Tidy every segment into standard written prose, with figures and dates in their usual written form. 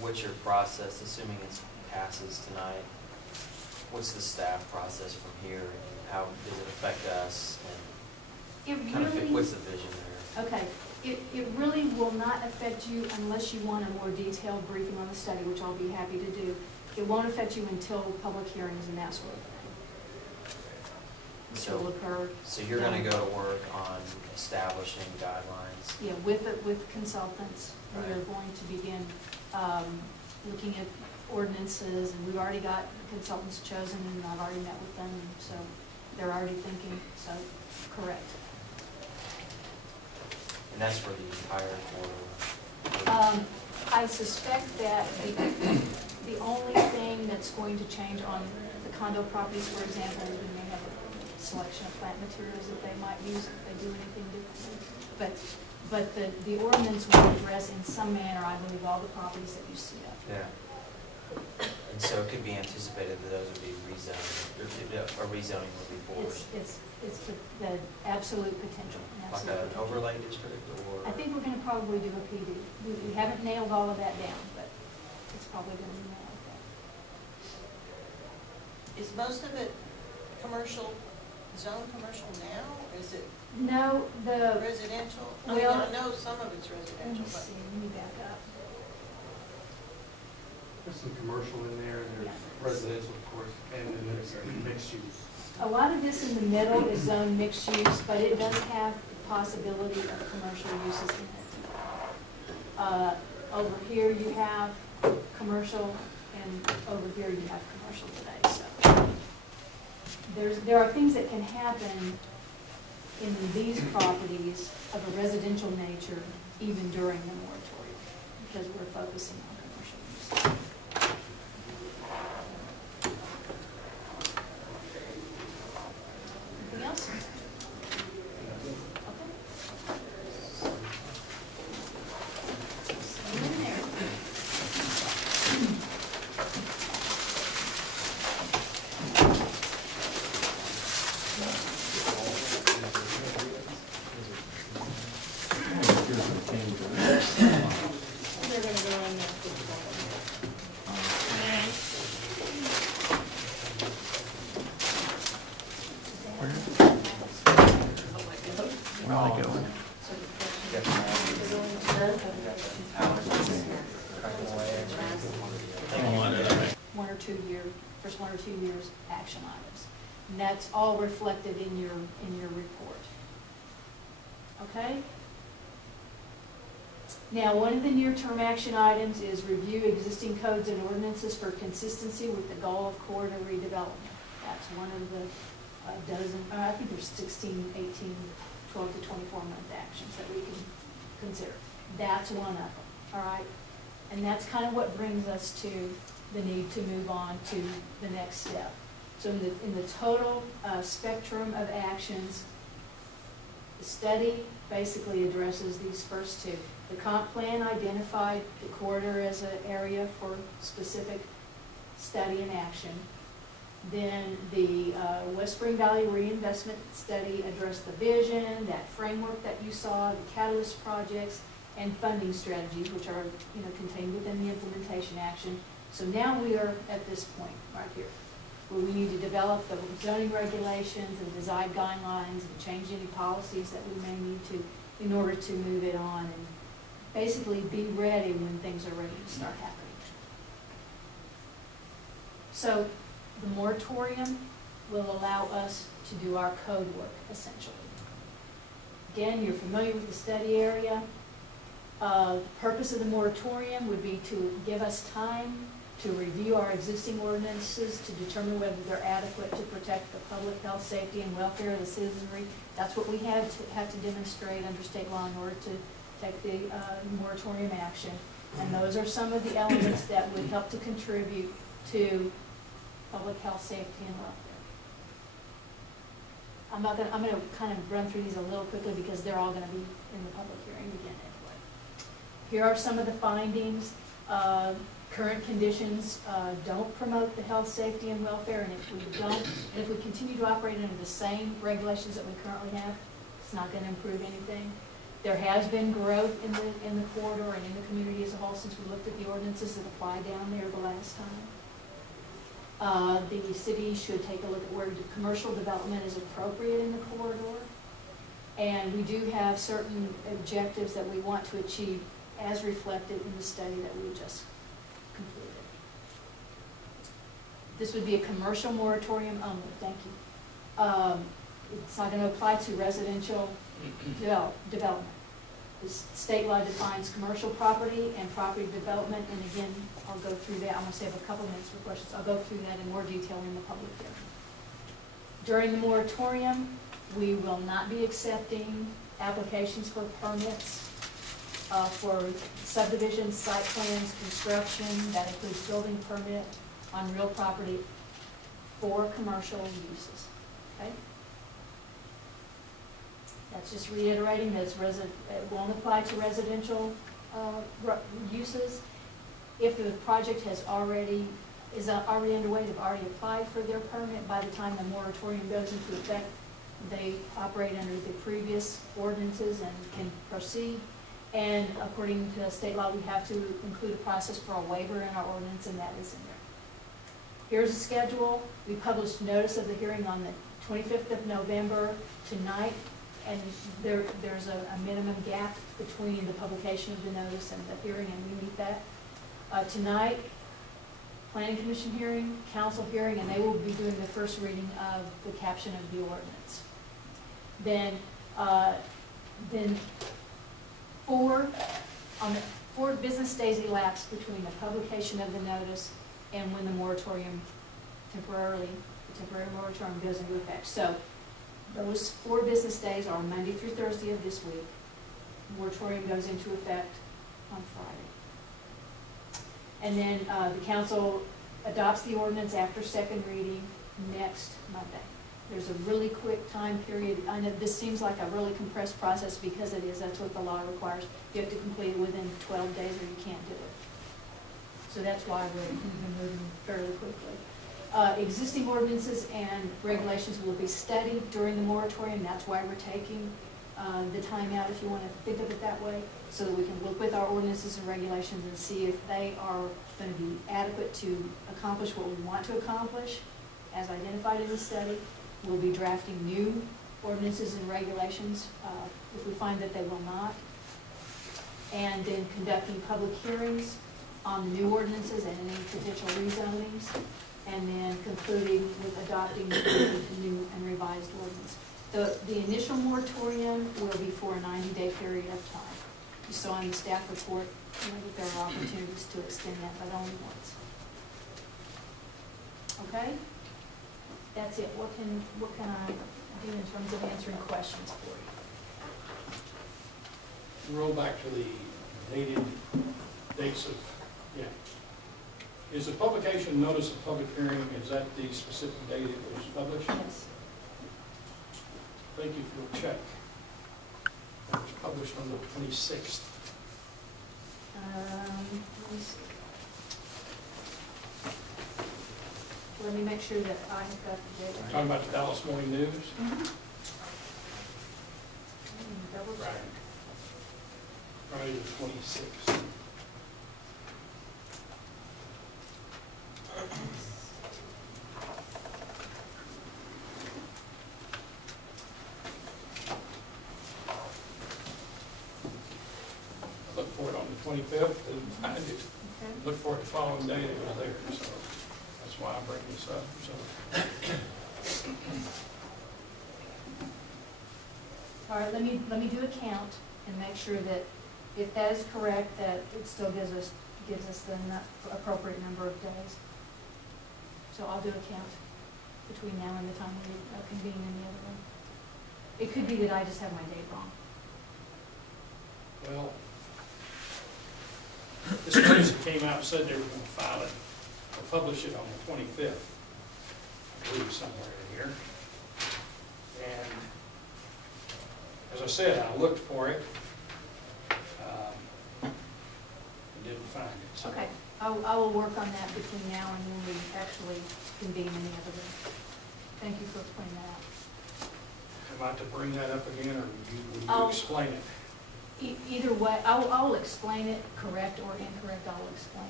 what's your process, assuming it passes tonight? What's the staff process from here, and how does it affect us? And what's the vision there? Okay, it really will not affect you unless you want a more detailed briefing on the study, which I'll be happy to do. It won't affect you until public hearings and that sort of thing. Will occur. So you're going to go to work on establishing guidelines? Yeah, with consultants. Right. We are going to begin looking at ordinances, and we've already got consultants chosen, and I've already met with them, so they're already thinking, so correct. And that's for the entire corridor? I suspect that the only thing that's going to change on the condo properties, for example, we may have a selection of plant materials that they might use if they do anything differently. But the ordinance will address in some manner, I believe, all the properties that you see up. Yeah. And so it could be anticipated that those would be rezoned, or rezoning would be forward. It's the absolute potential. Like an overlay district, or? I think we're going to probably do a PD. We haven't nailed all of that down, but it's probably going to be nailed down. Is most of it commercial, zone commercial now, or is it no, the residential? Well, I know some of it's residential. Let me see, let me back up. There's some commercial in there, and there's residential, of course, and then there's mixed use. A lot of this in the middle is zone mixed use, but it does have the possibility of commercial uses in it. Over here you have commercial, and over here you have commercial today. So there are things that can happen in these properties of a residential nature even during the moratorium, because we're focusing on commercial use. Anything else? Okay. Stay in there. They're going to go in there. Where are they going? First 1 or 2 years action items. And that's all reflected in your report. Okay? Now, one of the near-term action items is review existing codes and ordinances for consistency with the goal of corridor redevelopment. That's one of the dozen, I think there's 16, 18, 12 to 24-month actions that we can consider. That's one of them, all right? And that's kind of what brings us to the need to move on to the next step. So in the total spectrum of actions, the study basically addresses these first two. The comp plan identified the corridor as an area for specific study and action. Then the West Spring Valley Reinvestment Study addressed the vision, that framework that you saw, the catalyst projects, and funding strategies, which are contained within the implementation action. So now we are at this point right here, where we need to develop the zoning regulations and design guidelines and change any policies that we may need to in order to move it on and basically be ready when things are ready to start happening. So the moratorium will allow us to do our code work, essentially. Again, you're familiar with the study area. The purpose of the moratorium would be to give us time to review our existing ordinances to determine whether they're adequate to protect the public health, safety, and welfare of the citizenry. That's what we have to demonstrate under state law in order to take the moratorium action. And those are some of the elements that would help to contribute to public health, safety, and welfare. I'm going to kind of run through these a little quickly because they're all going to be in the public hearing again anyway. Here are some of the findings. Current conditions don't promote the health, safety, and welfare, and if we continue to operate under the same regulations that we currently have, it's not going to improve anything. There has been growth in the corridor and in the community as a whole since we looked at the ordinances that apply down there the last time. The city should take a look at where the commercial development is appropriate in the corridor. And we do have certain objectives that we want to achieve as reflected in the study that we just completed. This would be a commercial moratorium only, thank you. It's not going to apply to residential development. The state law defines commercial property and property development, and again, I'll go through that. I'm going to save a couple minutes for questions. I'll go through that in more detail in the public hearing. During the moratorium, we will not be accepting applications for permits for subdivisions, site plans, construction, that includes building permit on real property for commercial uses, okay? That's just reiterating that it won't apply to residential uses. If the project is already underway, they've already applied for their permit, by the time the moratorium goes into effect, they operate under the previous ordinances and can proceed. And according to state law, we have to include a process for a waiver in our ordinance, and that is in there. Here's a schedule. We published notice of the hearing on the 25th of November tonight, and there's a minimum gap between the publication of the notice and the hearing, and we meet that. Tonight, Planning Commission hearing, council hearing, and they will be doing the first reading of the caption of the ordinance. Then 4 business days elapsed between the publication of the notice and when the moratorium the temporary moratorium goes into effect. So those 4 business days are Monday through Thursday of this week. Moratorium goes into effect on Friday. And then the council adopts the ordinance after second reading next Monday. There's a really quick time period. I know this seems like a really compressed process because it is. That's what the law requires. You have to complete it within 12 days or you can't do it. So that's why we're moving fairly quickly. Existing ordinances and regulations will be studied during the moratorium. That's why we're taking the time out, if you want to think of it that way, so that we can look with our ordinances and regulations and see if they are going to be adequate to accomplish what we want to accomplish, as identified in the study. We'll be drafting new ordinances and regulations if we find that they will not, and then conducting public hearings on the new ordinances and any potential rezonings, and then concluding with adopting the new and revised ordinance. The initial moratorium will be for a 90-day period of time. You saw in the staff report that there are opportunities to extend that, but only once. Okay? That's it. What can I do in terms of answering questions for you? Roll back to the dated dates of, Is the publication notice of public hearing, is that the specific date it was published? Yes. Thank you for a check. It was published on the 26th. Let me see. Let me make sure that I have got the date right. Talking about the Dallas Morning News? Mm-hmm. Double check. Right. Friday the 26th. I looked for it on the 25th, didn't find it. Okay. Looked for it the following day, it was there, so that's why I bring this up. So, all right, let me do a count and make sure that if that is correct, that it still gives us the appropriate number of days. So I'll do a count between now and the time we convene in the other room. It could be that I just have my date wrong. well, this notice that came out said they were going to file it or publish it on the 25th, I believe somewhere in here. And as I said, I looked for it and didn't find it. So. Okay, I will work on that between now and when we actually convene in the other room. Thank you for pointing that out. Am I to bring that up again, or would you I'll- explain it? Either way, I'll explain it, correct or incorrect, I'll explain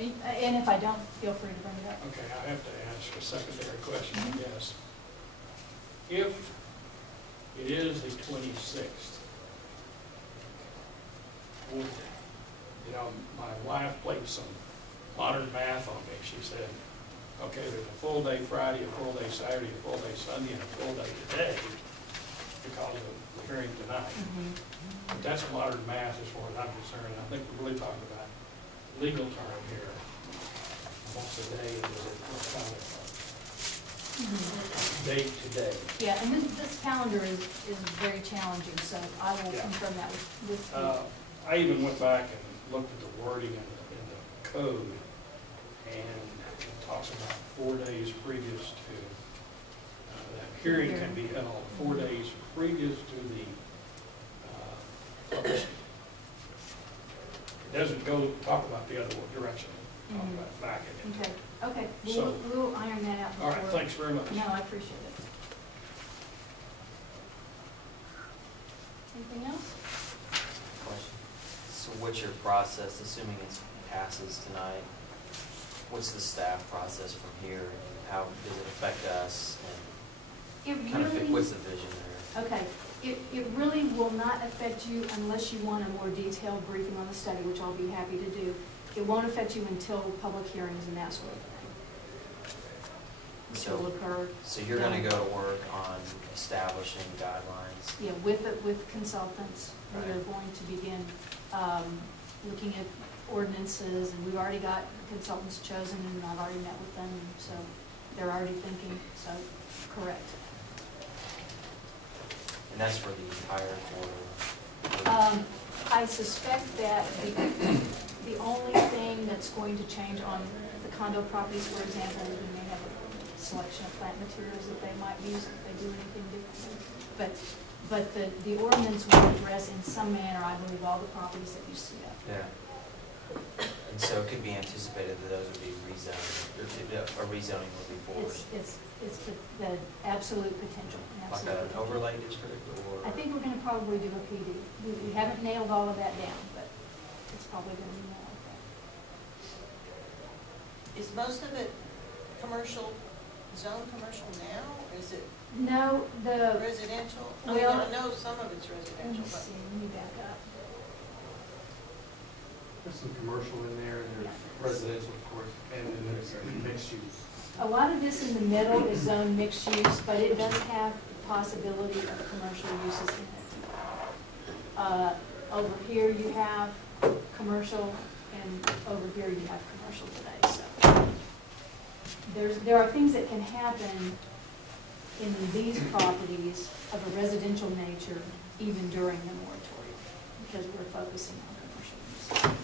it. And if I don't, feel free to bring it up. Okay, I have to ask a secondary question, I Mhm. guess. If it is the 26th, would, you know, my wife played some modern math on me. She said, okay, there's a full day Friday, a full day Saturday, a full day Sunday, and a full day today because of the hearing tonight. Mhm. But that's modern math as far as I'm concerned. I think we're really talking about legal term here. What's the day, is it, what kind of date today? Yeah, and this calendar is very challenging, so I will Yeah. confirm that with you. I even went back and looked at the wording in the code, and it talks about 4 days previous to, that hearing can be held 4 days previous to the publishing. It doesn't go talk about the other direction, talk Mhm. about back it. Okay, So- we'll iron that out All before. right, thanks very much. No, I appreciate it. Anything else? Question. So what's your process, assuming it passes tonight? What's the staff process from here, and how does it affect us? It And kind of, really, what's the vision there? okay, it really will not affect you unless you want a more detailed briefing on the study, which I'll be happy to do. It won't affect you until public hearings and that sort of thing, which will occur. So you're gonna go to work on establishing guidelines? Yeah, with consultants, we are Right. going to begin looking at ordinances, and we've already got consultants chosen, and I've already met with them, so they're already thinking, so, correct. And that's for the entire quarter? I suspect that the only thing that's going to change on the condo properties, for example, we may have a selection of plant materials that they might use if they do anything differently. But the ordinance will address in some manner, I believe, all the properties that you see up. Yeah. And so it could be anticipated that those would be rezoned, or a rezoning would be forced? It's the absolute potential. Like an overlay district, or? I think we're gonna probably do a PD. We haven't nailed all of that down, but it's probably gonna be more like that. Is most of it commercial, zone commercial now, or is it No, the, residential? I mean, well, I know some of it's let residential, me but. see, let me back up. There's some commercial in there, and there's residential, of course, and then there's mixed use. A lot of this in the middle is zone mixed use, but it does have the possibility of commercial uses in it. Over here you have commercial, and over here you have commercial today, so. There are things that can happen in these properties of a residential nature even during the moratorium, because we're focusing on commercial use.